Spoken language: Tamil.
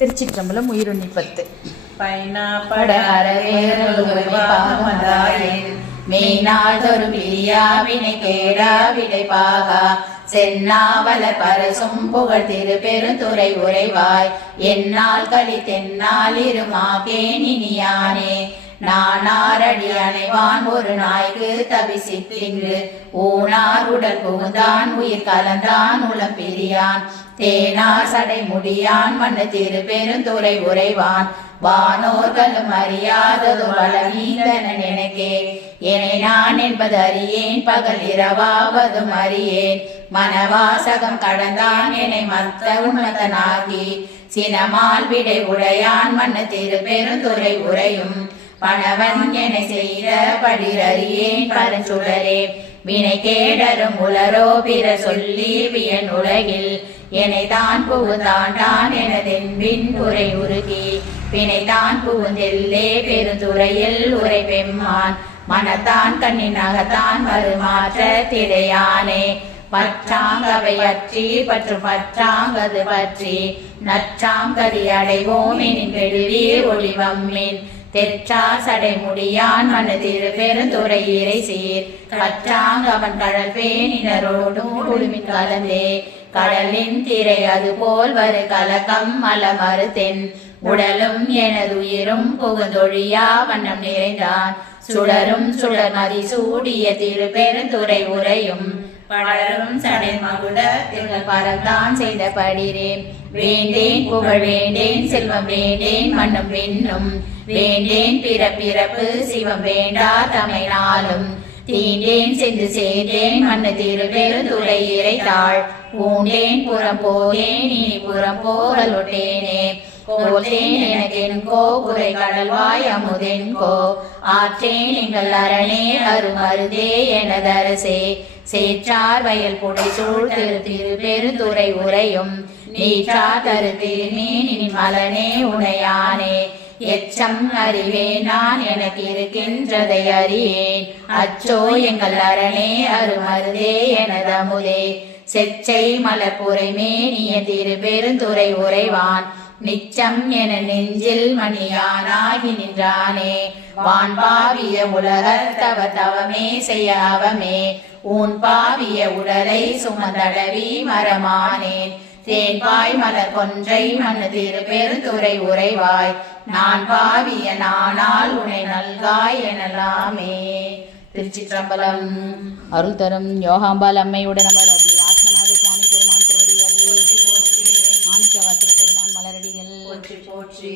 திருச்சிற்றம்பலம் உயிருண்ணி 10 பைனாப்பட அறவேறுமதாயின் மெய்நாதொரு பிரியா வினை கேடா விடைபாகா சென்னாவல பரசும் புகழ் திரு பெருந்துறை உரைவாய் என்னால் களி தென்னால் இருமாக்கேனியானே நானாரடி அணைவான் ஒரு நாய்க்கு தவிசித்திங்கு ஊனார் உடல் புகுந்தான் உயிர் கலந்தான் உளம் பிரியான் தேனார் சடை முடியான் மண்ணு திரு பெருந்துறை உரைவான் வானோர்களும் அறியாதது பலவீந்தனன் எனக்கே என்னை நான் என்பது அறியேன் பகல் இரவாவதும் அறியேன் மனவாசகம் கடந்தான் என்னை மத்த உன்னதனாகி சினமால் விடை உடையான் மண்ணு திரு பெருந்துறை உரையும் பணவன் என செய்த படிரறியேன் பரஞ்சுடரே வினை கேடரும் உலரோ பிற சொல்லி வியன் உலகில் என்னை தான் புகுந்தாண்டான் எனதென்பின் உரை உருகி வினைதான் புகுந்தெல்லே பெருந்துறையில் உரை பெம்மான் மனத்தான் கண்ணின் அகத்தான் வருமாற்ற திரையானே பற்றாங்கவை அற்றி பற்று பற்றாங்கது பற்றி நற்றாங்கதி அடைவோம் எனின் பெருவீர் ஒளிவம்மின் தெற்றா சடை முடியான் மனு திரு பெருந்துறை இறை சீர் கற்றாங்க அவன் கடல் பேணினரோடும் குழுமின் கலந்தே கடலின் திரை அது போல் வரு கலக்கம் மலமறு தென் உடலும் எனது உயிரும் புகுந்தொழியா வண்ணம் நிறைந்தான் சுடரும் சுடர் மதி சூடிய திரு பெருந்துறை உரையும் படரும் சடை மகுட திங்கள் பரந்தான் செய்த படிரேன் வேண்டேன் புகழ் வேண்டேன் செல்வம் வேண்டேன் மண்ணும் விண்ணும் வேண்டேன் பிறப்பிறப்பு சிவம் வேண்டா தமைனாலும் தீண்டேன் சென்று சேர்ந்தேன் மண்ணு திரு பெருந்துறை இறைத்தாள் பூண்டேன் புறம் போகேன் இனி புறம் போகலொட்டேனே கோற்றேன் எனக்கென்கோ குறை கடல்வாய் அமுதென்கோ ஆற்றேன் எங்கள் அரணே அருமருதே எனதரசே சேற்றார் வயல் புடை சூழ் திரு திரு பெருந்துறை உரையும் நீற்றா தரு திருநீனி மலனே உனையானே எச்சம் அறிவே நான் எனக்கு இருக்கின்றதை அறியேன் அச்சோ எங்கள் அரணே அருமருதே எனதமுதே செச்சை மலப்புரை மேனிய திரு பெருந்துறை உரைவான் நிச்சம் என நெஞ்சில் மணியானாகி நின்றானே வான் பாவிய உலகத்தவ தவமே செய்ய அவமே ஊன் பாவிய உடலை சுமந்தடவி மரமானேன் தேன்பாய் மலர் கொன்றை மண்ணு திரு பெருந்துறை உரைவாய் நான் பாவிய நானால் உனை நல்காய் எனலாமே. திருச்சிற்றம்பலம். அருள் தரும் யோகாம்பாள் அம்மையுடன் அமர் அருள் ஆத்மநாத சுவாமி பெருமான் திருவடிகள், மாணிக்க வாசக பெருமான் மலரடிகள் போற்றி போற்றி.